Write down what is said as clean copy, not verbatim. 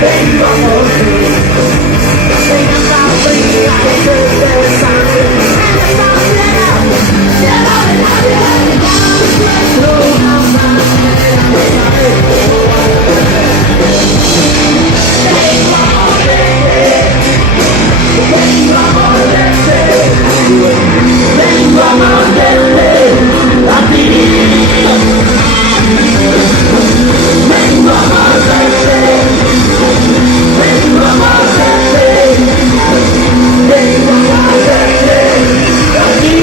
vengo por ti. Venga esta vida que te desangre, en esta piedra llena de nadie. No encuentro una manera de saber cómo volver. Vengo a morderte, vengo a morderte, vengo a morderte a ti. Vengo a morderte, vengo a morderte, vengo a morderte a ti.